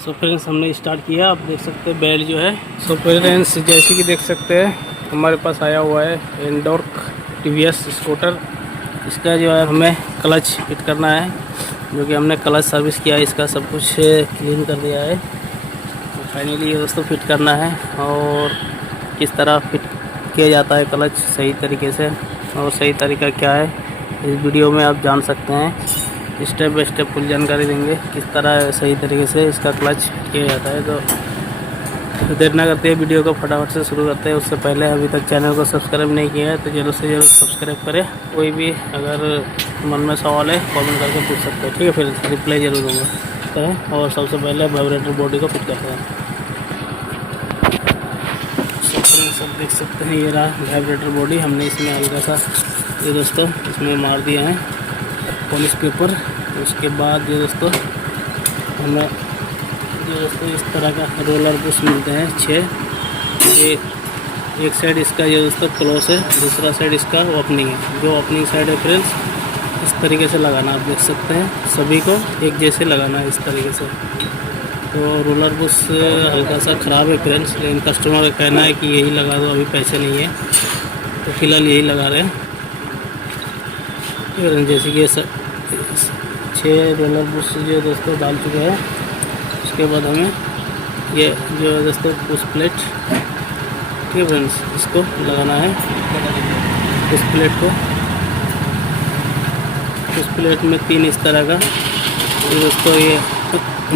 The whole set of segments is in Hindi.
सो फ्रेंड्स हमने स्टार्ट किया। आप देख सकते हैं बेल्ट जो है। सो फ्रेंड्स जैसे कि देख सकते हैं हमारे पास आया हुआ है एंडोर्क टीवीएस स्कूटर। इसका जो है हमें क्लच फिट करना है, जो कि हमने क्लच सर्विस किया है, इसका सब कुछ क्लीन कर दिया है। तो फाइनली ये दोस्तों फिट करना है और किस तरह फिट किया जाता है क्लच सही तरीके से, और सही तरीका क्या है इस वीडियो में आप जान सकते हैं। स्टेप बाय स्टेप फुल जानकारी देंगे किस तरह सही तरीके से इसका क्लच किया जाता है। तो देर ना करते हैं वीडियो को फटाफट से शुरू करते हैं। उससे पहले अभी तक चैनल को सब्सक्राइब नहीं किया है तो जरूर से जरूर सब्सक्राइब करें। कोई भी अगर मन में सवाल है कमेंट करके पूछ सकते हैं, ठीक है, फिर रिप्लाई जरूर दूँगा। और सबसे पहले वाइब्रेटर बॉडी को फिट करते हैं। सब देख सकते हैं ये रहा वाइब्रेटर बॉडी। हमने इसमें हल्का सा ये दोस्तों इसमें मार दिया है पॉलिश पेपर। उसके बाद ये दोस्तों हमें इस तरह का रोलर बुश मिलते हैं 6। ये एक साइड इसका ये दोस्तों क्लोज है, दूसरा साइड इसका ओपनिंग है। जो ओपनिंग साइड है फ्रेंड्स इस तरीके से लगाना, आप देख सकते हैं सभी को एक जैसे लगाना है इस तरीके से। तो रोलर बुश हल्का सा ख़राब है फ्रेंड्स, लेकिन कस्टमर का कहना है कि यही लगा दो, अभी पैसे नहीं है तो फिलहाल यही लगा रहे हैं। जैसे कि 6 रोलर बुश जो दोस्तों डाल चुके हैं। उसके बाद हमें ये जो है दोस्तों पुश प्लेट, ठीक है फ्रेंड्स, इसको लगाना है। पुश प्लेट में 3 इस तरह का ये दोस्तों ये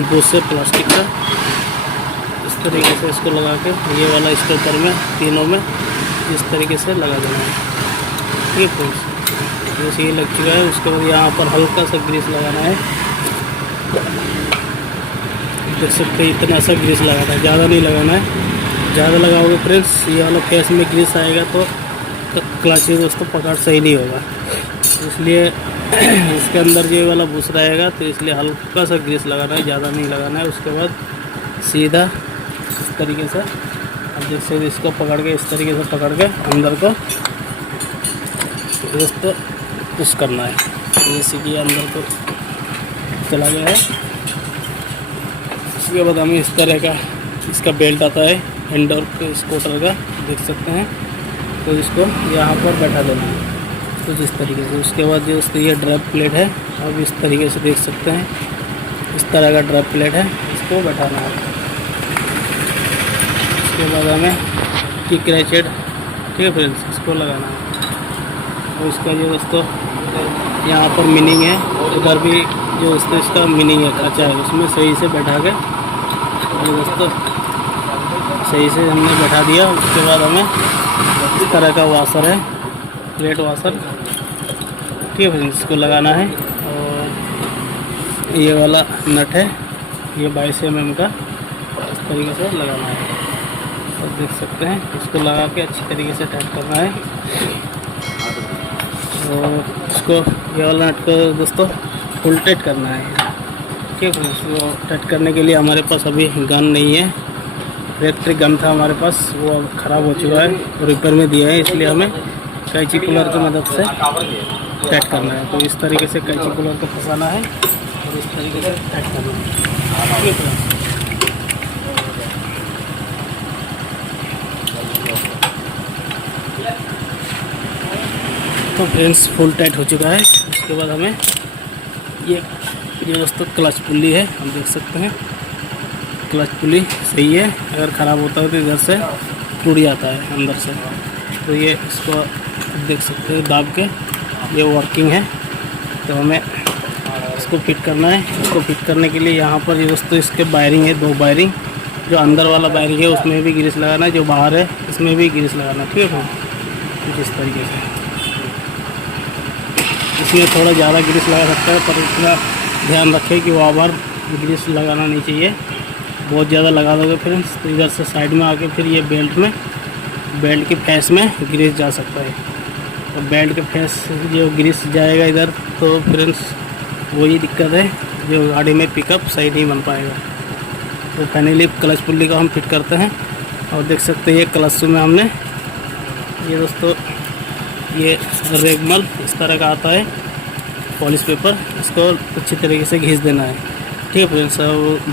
बुश है प्लास्टिक का। इस तरीके से इसको लगा के ये वाला इसके ऊपर में तीनों में इस तरीके से लगा देना है, ठीक है फ्रेंड्स। जैसे ये लग चुका है उसके बाद यहाँ पर हल्का सा ग्रीस लगाना है। देख सकते हैं इतना सा ग्रीस लगाना है, ज़्यादा नहीं लगाना है। ज़्यादा लगाओगे फ्रेंड्स ये वाला फेस में ग्रीस आएगा तो क्लच दोस्तों पकड़ सही नहीं होगा। इसलिए इसके अंदर ये वाला बुश रहेगा तो इसलिए हल्का सा ग्रीस लगाना है, ज़्यादा नहीं लगाना है। उसके बाद सीधा इस तरीके से अब जैसे इसको पकड़ के इस तरीके से पकड़ के अंदर को दोस्तों पुश करना है। जैसे कि अंदर को चला गया है। उसके बाद हमें इस तरह का इसका बेल्ट आता है एंडोर्क स्कूटर का, देख सकते हैं। तो इसको यहाँ पर बैठा देना है कुछ इस तरीके से। उसके बाद जो उसको ये ड्रैप प्लेट है, अब इस तरीके से देख सकते हैं इस तरह का ड्रैप प्लेट है, इसको बैठाना है। उसके बाद हमें किक रैचेट, ठीक है फ्रेंड्स, इसको लगाना है। और इसका जो दोस्तों यहाँ पर मीनिंग है, इधर भी जो दोस्तों इसका मीनिंग है अच्छा है, उसमें सही से बैठा के दोस्तों सही से हमने बैठा दिया। उसके बाद हमें इस तरह का वाशर है, प्लेट वाशर, ठीक है फ्रेंड्स, इसको लगाना है। और ये वाला नट है, ये 22 mm का, इस तरीके से लगाना है। तो देख सकते हैं इसको लगा के अच्छी तरीके से टाइट करना है। और इसको ये वाला नट को दोस्तों फुल टाइट करना है, ठीक है। इसको टाइट करने के लिए हमारे पास अभी गन नहीं है, इलेक्ट्रिक गन था हमारे पास, वो ख़राब हो चुका है, रिपेयर में दिया है। इसलिए हमें कैंची पुलर की मदद से टाइट करना है। तो इस तरीके से कैंची पुलर को फंसाना है और इस तरीके से टाइट करना है, ठीक है। तो फ्रेंड्स फुल टाइट हो चुका है। उसके बाद हमें ये दोस्तों क्लच पुल्ली है, हम देख सकते हैं क्लच पुल्ली सही है। अगर ख़राब होता है तो इधर से टूट जाता है अंदर से। तो ये इसको देख सकते हैं दाब के ये वर्किंग है। तो हमें इसको फिट करना है। इसको फिट करने के लिए यहाँ पर ये दोस्तों इसके वायरिंग है, 2 वायरिंग। जो अंदर वाला वायरिंग है उसमें भी ग्रीस लगाना है, जो बाहर है इसमें भी ग्रीस लगाना, ठीक है। कुछ इस तरीके से इसमें थोड़ा ज़्यादा ग्रीस लगा सकता है, पर इतना ध्यान रखें कि वहाँ पर ग्रीस लगाना नहीं चाहिए। बहुत ज़्यादा लगा दोगे फ्रेंड्स तो इधर से साइड में आके फिर ये बेल्ट के फेस में ग्रीस जा सकता है। और बेल्ट के फेस जो ग्रीस जाएगा इधर तो फ्रेंड्स वही दिक्कत है, जो गाड़ी में पिकअप सही नहीं बन पाएगा। तो फाइनली क्लच पुल्ली को हम फिट करते हैं। और देख सकते हैं ये क्लच में हमने ये दोस्तों ये रेगमल इस तरह का आता है पॉलिश पेपर, इसको अच्छी तरीके से घिस देना है। ठीक है फ्रेंड्स,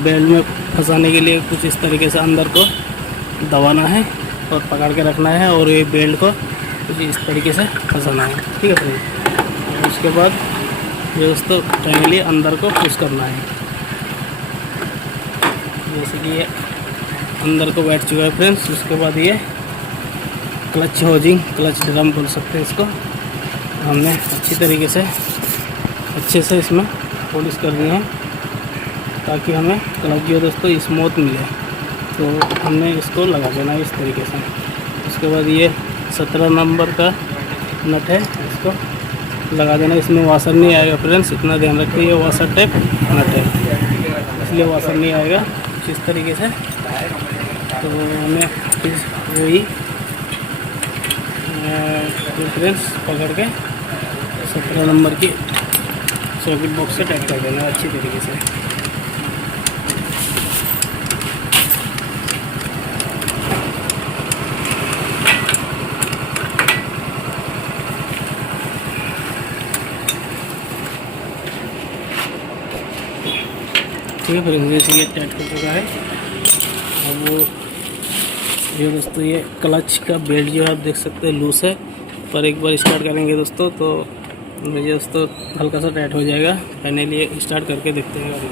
बेल्ट में फंसाने के लिए कुछ इस तरीके से अंदर को दबाना है और पकड़ के रखना है और ये बेल्ट को कुछ इस तरीके से फंसाना है। ठीक है फ्रेंड्स, उसके बाद ये दोस्तों फाइनली अंदर को पुश करना है। जैसे कि ये अंदर को बैठ चुका है फ्रेंड्स। उसके बाद ये क्लच होजिंग, क्लच ड्रम बोल सकते हैं इसको, हमने अच्छी तरीके से अच्छे से इसमें पॉलिश करनी है ताकि हमें क्लच जो दोस्तों स्मूथ मिले। तो हमने इसको लगा देना है इस तरीके से। उसके बाद ये 17 नंबर का नट है, इसको लगा देना। इसमें वाशर नहीं आएगा फ्रेंड्स, इतना ध्यान रखिए, ये वाशर टाइप नट है इसलिए वाशर नहीं आएगा इस तरीके से। तो हमें वही फ्रेंड्स पकड़ के 17 नंबर की सॉकेट बॉक्स से टाइट कर देना अच्छी तरीके से। ठीक है फ्रेंड्स, जैसे ये टाइट हो चुका है। अब वो जो दोस्तों ये क्लच का बेल्ट जो है आप देख सकते हैं लूज है, पर एक बार स्टार्ट करेंगे दोस्तों तो मुझे दोस्तों हल्का सा टाइट हो जाएगा। फाइनली ये स्टार्ट करके देखते हैं गाड़ी।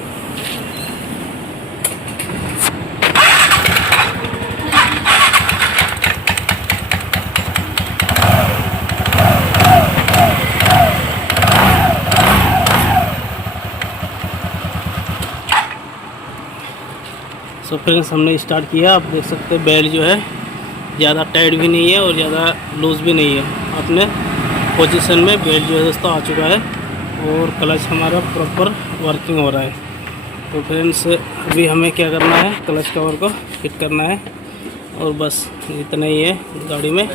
सो फ्रेंड्स, हमने स्टार्ट किया। आप देख सकते हैं बेल्ट जो है ज़्यादा टाइट भी नहीं है और ज़्यादा लूज़ भी नहीं है। अपने पोजीशन में बेल्ट जो है दोस्तों आ चुका है और क्लच हमारा प्रॉपर वर्किंग हो रहा है। तो फ्रेंड्स, अभी हमें क्या करना है, क्लच कवर को फिट करना है और बस इतना ही है गाड़ी में।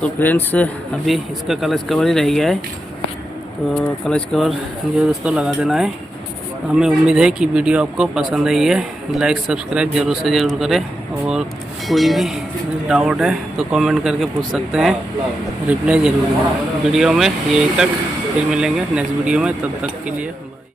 तो फ्रेंड्स, अभी इसका क्लच कवर ही रह गया है, तो क्लच कवर जो दोस्तों लगा देना है। हमें उम्मीद है कि वीडियो आपको पसंद आई है। लाइक सब्सक्राइब जरूर से ज़रूर करें और कोई भी डाउट है तो कमेंट करके पूछ सकते हैं, रिप्लाई ज़रूर दें वीडियो में। यहीं तक, फिर मिलेंगे नेक्स्ट वीडियो में, तब तक के लिए।